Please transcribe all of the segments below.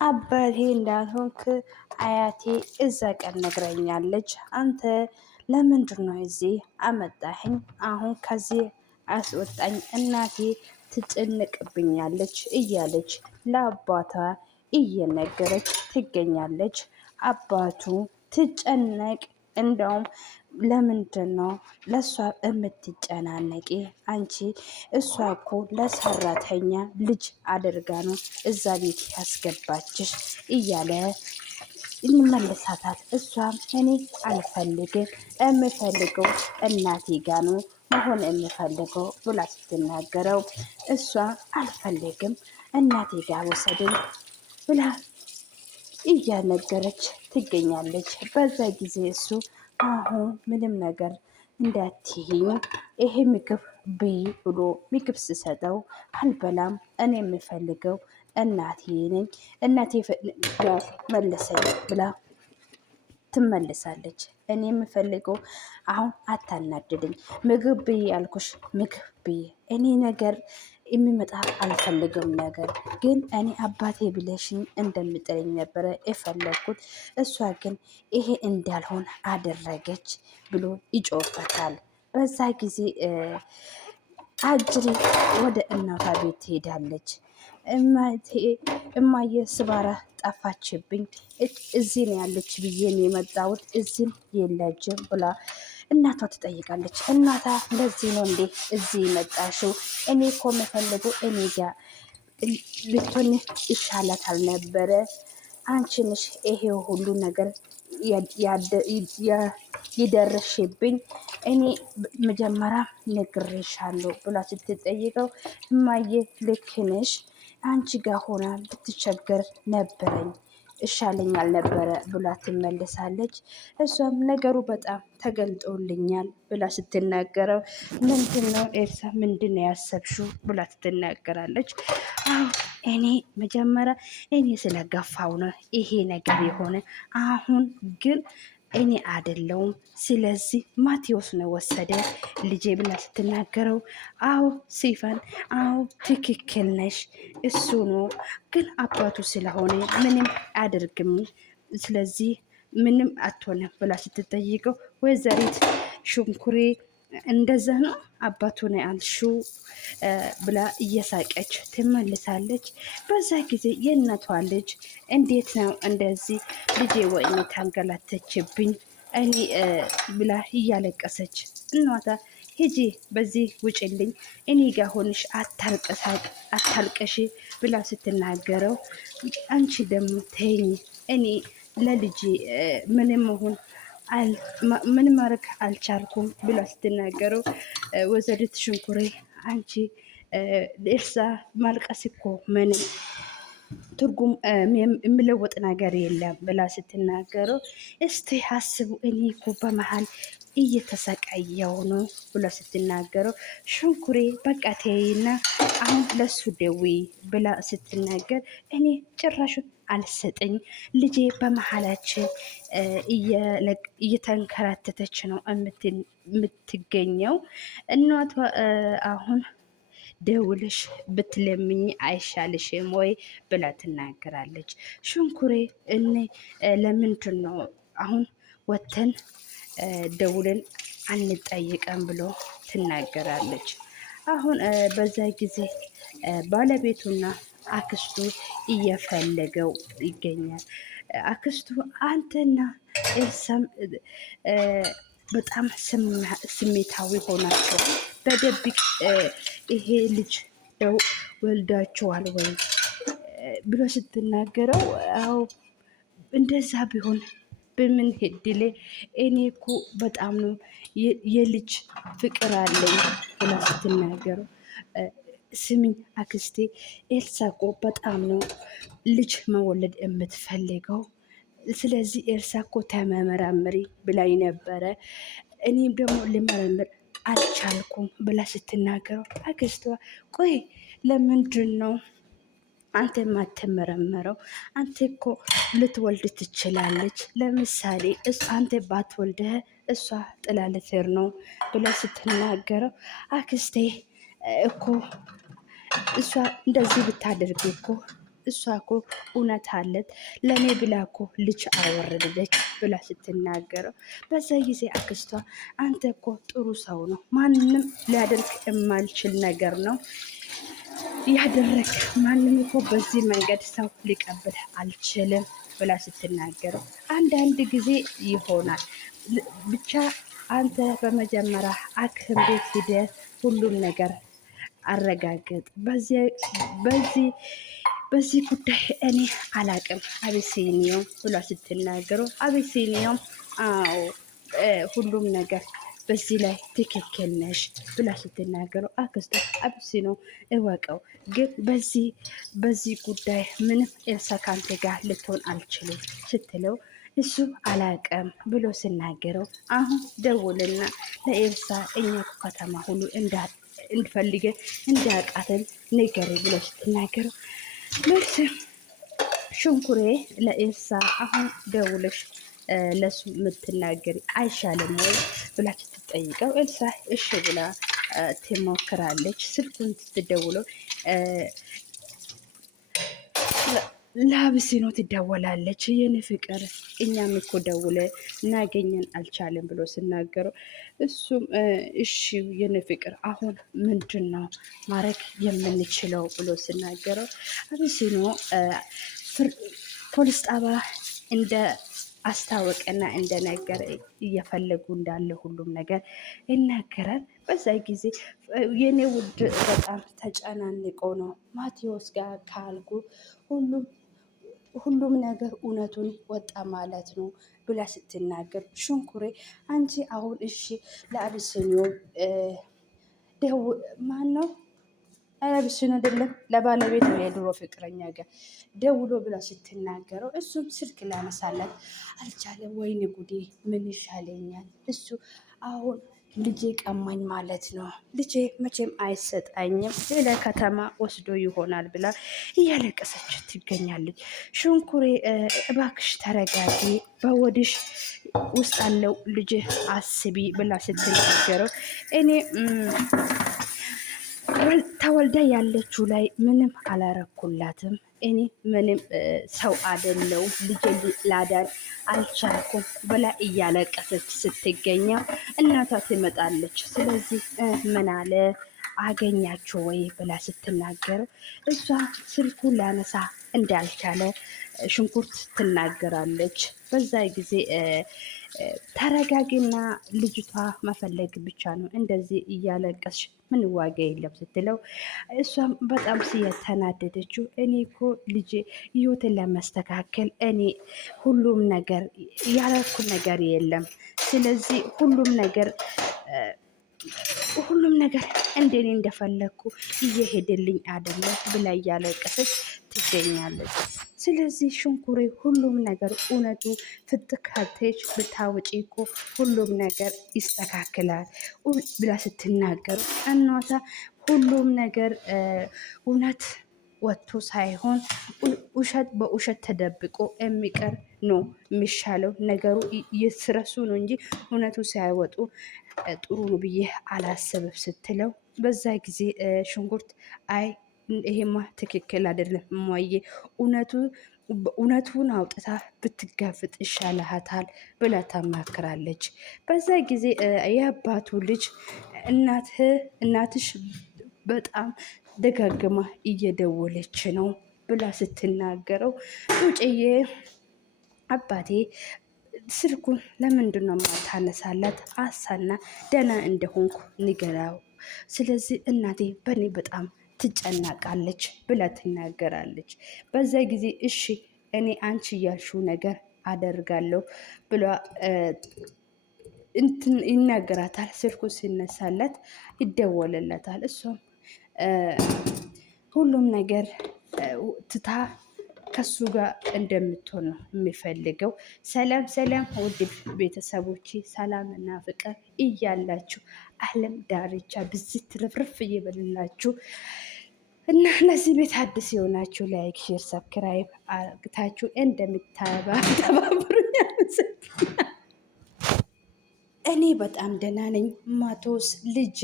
አባቴ እንዳልሆንክ አያቴ እዛ ቀን ነግረኛለች። አንተ ለምንድን ነው እዚህ አመጣኸኝ? አሁን ከዚህ አስወጣኝ፣ እናቴ ትጨነቅብኛለች እያለች ለአባቷ እየነገረች ትገኛለች። አባቱ ትጨነቅ እንደውም ለምንድን ነው ለእሷ የምትጨናነቂ? አንቺ እሷ እኮ ለሰራተኛ ልጅ አድርጋ ነው እዛ ቤት ያስገባችሽ እያለ ይመልሳታል። እሷም እኔ አልፈልግም፣ የምፈልገው እናቴ ጋ ነው መሆን የምፈልገው ብላ ስትናገረው እሷ አልፈልግም እናቴ ጋ ወሰድን ብላ እያነገረች ትገኛለች። በዛ ጊዜ እሱ አሁን ምንም ነገር እንዳትይኝ ይሄ ምግብ ብይ ብሎ ምግብ ስሰጠው አልበላም፣ እኔ የምፈልገው እናቴ ነኝ፣ እናቴ ጋር መለሰኝ ብላ ትመልሳለች። እኔ የምፈልገው አሁን አታናድድኝ፣ ምግብ ብይ ያልኩሽ ምግብ ብይ፣ እኔ ነገር የሚመጣ አልፈልግም። ነገር ግን እኔ አባቴ ብለሽኝ እንደምጥለኝ ነበረ የፈለግኩት፣ እሷ ግን ይሄ እንዳልሆን አደረገች ብሎ ይጮህበታል። በዛ ጊዜ አጅሬ ወደ እናቷ ቤት ትሄዳለች። እማዬ ስባራ ጠፋችብኝ፣ እዚህ ነው ያለች ብዬ ነው የመጣሁት፣ እዚህም የለችም ብላ እናቷ ትጠይቃለች። እናቷ ለዚህ ነው እንዴ እዚህ መጣሽው? እኔ እኮ የምፈልገው እኔ ጋ ልትሆን ይሻላታል ነበረ። አንቺ ነሽ ይሄ ሁሉ ነገር ይደርሽብኝ፣ እኔ መጀመሪያ ነግሬሻለሁ ብላ ስትጠይቀው እማዬ ልክ ነሽ፣ አንቺ ጋር ሆና ብትቸገር ነበረኝ እሻለኛል ነበረ ብላ ትመልሳለች። እሷም ነገሩ በጣም ተገልጦልኛል ብላ ስትናገረው ምንድነው ኤልሳ ምንድነው ያሰብሽው ብላ ትናገራለች። አዎ እኔ መጀመሪያ እኔ ስለገፋው ነው ይሄ ነገር የሆነ፣ አሁን ግን እኔ አይደለሁም፣ ስለዚህ ማቴዎስ ነው ወሰደ ልጄ ብላ ስትናገረው አዎ ሲፈን አዎ ትክክል ነሽ፣ እሱ ነው ግን አባቱ ስለሆነ ምንም አያደርግም፣ ስለዚህ ምንም አትሆንም ብላ ስትጠይቀው ወይዘሪት ሽንኩሬ እንደዛ ነው አባቱ ነው ያልሽው ብላ እየሳቀች ትመልሳለች። በዛ ጊዜ የእናቷ ልጅ እንዴት ነው እንደዚህ ልጄ ወይኔ ታንገላተችብኝ እኔ ብላ እያለቀሰች እናቷ ሂጂ በዚህ ውጭልኝ እኔ ጋር ሆንሽ አታልቀሽ ብላ ስትናገረው አንቺ ደግሞ ተይኝ እኔ ለልጄ ምንም መሆን ምን ማድረግ አልቻልኩም ብላ ስትናገረው ወይዘሪት ሽንኩሬ አንቺ ኤልሳ ማልቀስ እኮ ምንም ትርጉም የሚለወጥ ነገር የለም ብላ ስትናገረው እስቲ አስቡ እኔ እኮ በመሀል እየተሰቃየው ነው ብላ ስትናገረው ሽንኩሬ በቃ ተይና አሁን ለሱ ደውይ ብላ ስትናገር እኔ ጭራሹን አልሰጠኝ ልጄ በመሀላችን እየተንከራተተች ነው የምትገኘው እናቷ አሁን ደውልሽ ብትለምኝ አይሻልሽም ወይ ብላ ትናገራለች። ሽንኩሬ እኔ ለምንድን ነው አሁን ወተን ደውለን አንጠይቀም ብሎ ትናገራለች። አሁን በዛ ጊዜ ባለቤቱና አክስቱ እየፈለገው ይገኛል። አክስቱ አንተና ኤልሳም በጣም ስሜታዊ ሆናቸው በደብቅ ይሄ ልጅ ወልዳችኋል ወይ ብሎ ስትናገረው አዎ እንደዛ ቢሆን በምን ሄድሌ እኔ እኮ በጣም ነው የልጅ ፍቅር አለኝ ብላ ስትናገረው ስሚኝ አክስቴ ኤልሳ እኮ በጣም ነው ልጅ መወለድ የምትፈልገው፣ ስለዚህ ኤልሳ እኮ ተመራምሪ ብላኝ ነበረ፣ እኔም ደግሞ ልመረምር አልቻልኩም ብላ ስትናገረው አክስቷ ቆይ ለምንድን ነው አንተ የማትመረመረው? አንተ እኮ ልትወልድ ትችላለች፣ ለምሳሌ አንተ ባትወልድህ እሷ ጥላ ልትሄድ ነው ብላ ስትናገረው አክስቴ እኮ እሷ እንደዚህ ብታደርግ እኮ እሷ እኮ እውነት አለት ለእኔ ብላ እኮ ልጅ አወረደች ብላ ስትናገረው፣ በዛ ጊዜ አክስቷ አንተ እኮ ጥሩ ሰው ነው፣ ማንም ሊያደርግ የማልችል ነገር ነው ያደረግ፣ ማንም እኮ በዚህ መንገድ ሰው ሊቀበል አልችልም ብላ ስትናገረው፣ አንዳንድ ጊዜ ይሆናል ብቻ አንተ በመጀመሪያ ሐኪም ቤት ሂደህ ሁሉም ነገር አረጋግጥ። በዚህ ጉዳይ እኔ አላቅም አቤሲኒዮም ብላ ስትናገረው፣ አቤሲኒዮም አዎ ሁሉም ነገር በዚህ ላይ ትክክል ነሽ ብላ ስትናገረው፣ አክስቶ አቤሲኖ እወቀው፣ ግን በዚህ ጉዳይ ምንም ኤልሳ ካንተ ጋር ልትሆን አልችልም ስትለው፣ እሱ አላቀም ብሎ ስናገረው፣ አሁን ደውልና ለኤልሳ እኛ ከተማ ሁሉ እንድፈልገ እንዳያቃተል ንገሪ ብሎ ስትናገረው፣ ልብስ ሽንኩሬ ለኤልሳ አሁን ደውለሽ ለሱ የምትናገሪ አይሻልም ወይ ብላችሁ ስትጠይቀው፣ ኤልሳ እሺ ብላ ትሞክራለች። ስልኩን ስትደውለው ለአብሲኖ ትደወላለች። የኔ ፍቅር እኛም እኮ ደውለ እናገኘን አልቻለን ብሎ ስናገረው፣ እሱም እሺ የኔ ፍቅር አሁን ምንድን ነው ማድረግ የምንችለው ብሎ ስናገረው፣ አብሲኖ ፖሊስ ጣቢያ እንደ አስታወቀና እንደነገረ እየፈለጉ እንዳለ ሁሉም ነገር ይናገራል። በዛ ጊዜ የኔ ውድ በጣም ተጨናንቆ ነው ማቴዎስ ጋር ካልኩ ሁሉም ነገር እውነቱን ወጣ ማለት ነው ብላ ስትናገር፣ ሽንኩሬ አንቺ አሁን እሺ ለአብሲኒዮ ማን ነው አብሲኒዮ አይደለም ለባለቤት ነው የድሮ ፍቅረኛ ጋር ደውሎ ብላ ስትናገረው፣ እሱም ስልክ ላነሳላት አልቻለም። ወይኔ ጉዴ ምን ይሻለኛል? እሱ አሁን ልጄ ቀማኝ ማለት ነው፣ ልጄ መቼም አይሰጣኝም፣ ሌላ ከተማ ወስዶ ይሆናል ብላ እያለቀሰች ትገኛለች። ሽንኩሬ እባክሽ ተረጋጊ፣ በወድሽ ውስጥ አለው ልጅ አስቢ ብላ ስትናገረው፣ እኔ ተወልዳ ያለችው ላይ ምንም አላረኩላትም፣ እኔ ምንም ሰው አደለው፣ ልጅ ላዳን አልቻልኩም ብላ እያለቀሰች ስትገኛ እናቷ ትመጣለች። ስለዚህ ምን አለ አገኛችሁ ወይ ብላ ስትናገር፣ እሷ ስልኩን ላነሳ እንዳልቻለ ሽንኩርት ትናገራለች። በዛ ጊዜ ተረጋጊና ልጅቷ መፈለግ ብቻ ነው፣ እንደዚህ እያለቀስሽ ምን ዋጋ የለም ስትለው፣ እሷም በጣም ስለተናደደችው እኔ እኮ ልጄ ህይወትን ለመስተካከል እኔ ሁሉም ነገር ያረኩ ነገር የለም፣ ስለዚህ ሁሉም ነገር እንደኔ እንደፈለግኩ እየሄደልኝ አይደለም ብላ እያለቀሰች ትገኛለች። ስለዚህ ሽንኩሬ ሁሉም ነገር እውነቱ ፍትካቴች ብታወጪ እኮ ሁሉም ነገር ይስተካከላል ብላ ስትናገር፣ እናቷ ሁሉም ነገር እውነት ወጥቶ ሳይሆን ውሸት በውሸት ተደብቆ የሚቀር ነው የሚሻለው፣ ነገሩ እየስረሱ ነው እንጂ እውነቱ ሳይወጡ ጥሩ ነው ብዬ አላሰብም ስትለው፣ በዛ ጊዜ ሽንኩርት አይ ይሄማ ትክክል አይደለም እማዬ፣ እውነቱን አውጥታ ብትጋፍጥ ይሻልሃታል ብላ ታማክራለች። በዛ ጊዜ የአባቱ ልጅ እናትሽ በጣም ደጋግማ እየደወለች ነው ብላ ስትናገረው፣ ጩጭዬ አባቴ ስልኩን ለምንድን ነው ማታነሳላት? አሳና ደህና እንደሆንኩ ንገራው። ስለዚህ እናቴ በእኔ በጣም ትጨናቃለች ብላ ትናገራለች። በዛ ጊዜ እሺ እኔ አንቺ እያልሽው ነገር አደርጋለሁ ብሏ ይናገራታል። ስልኩ ሲነሳለት ይደወልለታል። እሷም ሁሉም ነገር ትታ ከሱ ጋር እንደምትሆን ነው የሚፈልገው። ሰላም ሰላም፣ ውድ ቤተሰቦች ሰላም እና ፍቅር እያላችሁ ዓለም ዳርቻ ብዝት ትርፍርፍ እየበልላችሁ እና ለዚህ ቤት አዲስ የሆናችሁ ላይክ፣ ሼር፣ ሰብስክራይብ አርግታችሁ እንደምታባብሩኝ እኔ በጣም ደህና ነኝ። ማቶስ ልጄ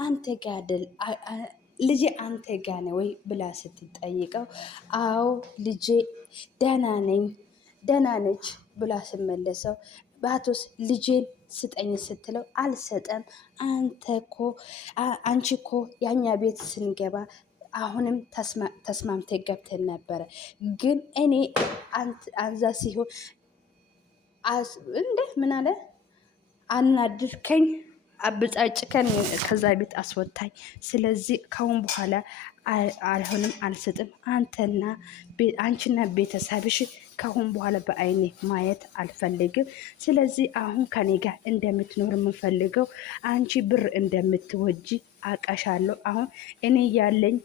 አንተ ጋደል ልጄ አንተ ጋ ነው ወይ ብላ ስትጠይቀው አዎ ልጄ ደህና ነኝ ደህና ነች ብላ ስመለሰው በአቶስ ልጄን ስጠኝ ስትለው አልሰጠም፣ አንቺ እኮ ያኛ ቤት ስንገባ አሁንም ተስማምተ ገብተን ነበረ፣ ግን እኔ አንዛ ሲሆን እንደ ምን አለ አናድርከኝ አብጫጭከን ከዛ ቤት አስወጣኝ። ስለዚህ ካሁን በኋላ አልሆንም አልሰጥም። አንቺና ቤተሰብሽ ካሁን በኋላ በአይኔ ማየት አልፈልግም። ስለዚህ አሁን ከኔ ጋር እንደምትኖር የምፈልገው አንቺ ብር እንደምትወጂ አቀሻለሁ። አሁን እኔ ያለኝ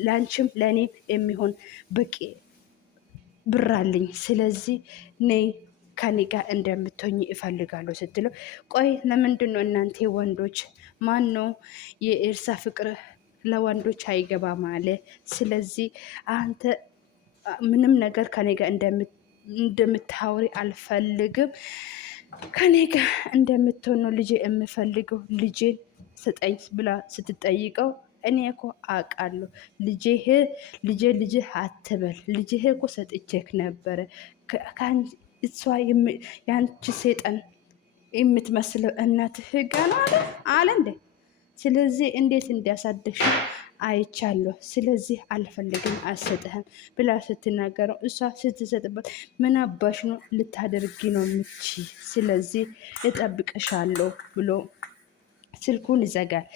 ለአንቺም ለእኔም የሚሆን በቂ ብር አለኝ። ስለዚህ ነይ ከኔ ጋር እንደምትሆኝ እፈልጋለሁ ስትለው፣ ቆይ ለምንድን ነው እናንተ ወንዶች ማን ነው የኤርሳ ፍቅር ለወንዶች አይገባም አለ። ስለዚህ አንተ ምንም ነገር ከኔ ጋር እንደምታወሪ አልፈልግም። ከኔ ጋር እንደምትሆን ነው ልጄ የምፈልገው። ልጄን ስጠኝ ብላ ስትጠይቀው እኔ እኮ አውቃለሁ ልጄ አትበል፣ ልጅህ እኮ ሰጥቼክ ነበረ። እሷ የአንቺ ሴጠን የምትመስለው እናትህ ጋ ነው አለ እንዴ። ስለዚህ እንዴት እንዲያሳደግሽ አይቻለሁ። ስለዚህ አልፈልግም አልሰጥህም ብላ ስትናገረው እሷ ስትሰጥበት ምን አባሽ ነው ልታደርጊ ነው ምቺ? ስለዚህ እጠብቅሻለሁ ብሎ ስልኩን ይዘጋል።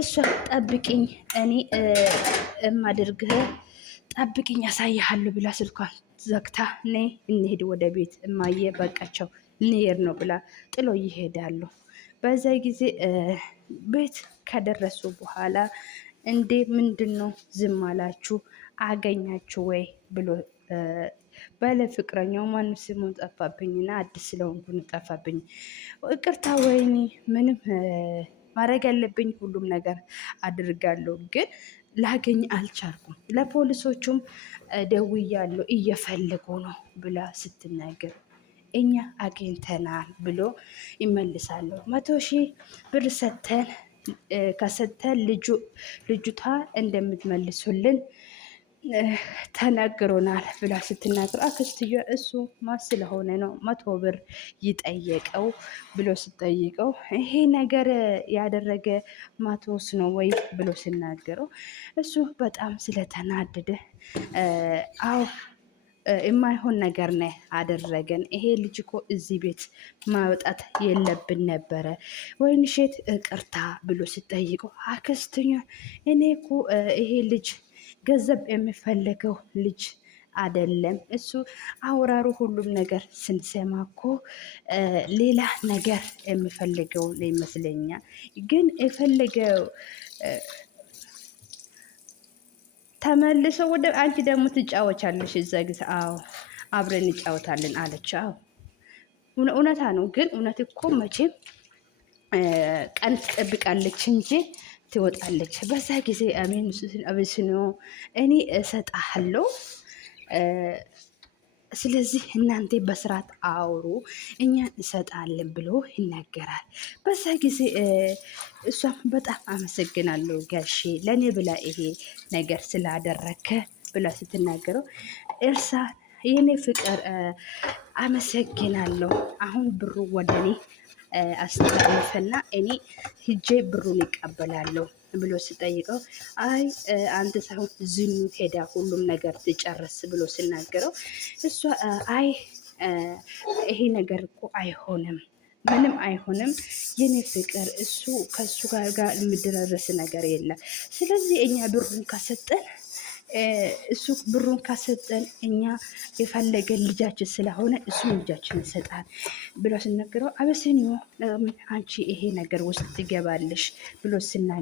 እሷ ጠብቅኝ እኔ እማደርግህ ጠብቅኝ ያሳይሃለሁ ብላ ስልኳን ዘግታ ነይ እንሄድ ወደ ቤት እማዬ በቃቸው ልንሄድ ነው ብላ ጥሎ ይሄዳሉ። በዛ ጊዜ ቤት ከደረሱ በኋላ እንዴ ምንድን ነው ዝም አላችሁ አገኛችሁ ወይ ብሎ ባለ ፍቅረኛው ማን ስሙን ጠፋብኝና አዲስ ስለሆንኩ ጠፋብኝ፣ ይቅርታ ወይኔ ምንም ማድረግ ያለብኝ ሁሉም ነገር አድርጋለሁ፣ ግን ላገኝ አልቻልኩም። ለፖሊሶቹም ደውያለሁ እየፈለጉ ነው ብላ ስትናገር እኛ አግኝተናል ብሎ ይመልሳሉ። 100,000 ብር ከሰተን ልጅቷ እንደምትመልሱልን ተነግሮናል ብላ ስትናገር አክስትዮ እሱ ማ ስለሆነ ነው 100 ብር ይጠየቀው ብሎ ስጠይቀው ይሄ ነገር ያደረገ ማቶስ ነው ወይ ብሎ ሲናገረው እሱ በጣም ስለተናደደ አዎ የማይሆን ነገር ነው አደረገን። ይሄ ልጅ እኮ እዚህ ቤት ማውጣት የለብን ነበረ ወይንሸት ይቅርታ ብሎ ሲጠይቀው አክስትኛ እኔ እኮ ይሄ ልጅ ገንዘብ የሚፈልገው ልጅ አይደለም። እሱ አውራሩ ሁሉም ነገር ስንሰማ እኮ ሌላ ነገር የሚፈልገው ይመስለኛል። ግን የፈለገው ተመልሶ ወደ አንቺ ደግሞ ትጫወቻለሽ እዛ ጊዜ። አዎ አብረን እንጫወታለን አለች። አዎ እውነታ ነው። ግን እውነት እኮ መቼም ቀን ትጠብቃለች እንጂ ትወጣለች። በዛ ጊዜ አቤስኒዮ እኔ እሰጣለሁ፣ ስለዚህ እናንተ በስርዓት አውሩ እኛ እንሰጣለን ብሎ ይናገራል። በዛ ጊዜ እሷም በጣም አመሰግናለሁ ጋሼ ለእኔ ብላ ይሄ ነገር ስላደረከ ብላ ስትናገረው ኤርሳ የኔ ፍቅር አመሰግናለሁ፣ አሁን ብሩ ወደ እኔ አስተላልፈና እኔ ሂጄ ብሩን ይቀበላለሁ ብሎ ሲጠይቀው አይ አንተ ሳይሆን ዝኑ ሄዳ ሁሉም ነገር ትጨርስ ብሎ ሲናገረው እሷ አይ ይሄ ነገር እኮ አይሆንም፣ ምንም አይሆንም የኔ ፍቅር፣ እሱ ከሱ ጋር የሚደረስ ነገር የለም። ስለዚህ እኛ ብሩን ካሰጠን እሱ ብሩን ካሰጠን እኛ የፈለገን ልጃችን ስለሆነ እሱ ልጃችን ይሰጣል ብሎ ሲናገረው አበሲኒዮ አንቺ ይሄ ነገር ውስጥ ትገባለሽ ብሎ ሲናገር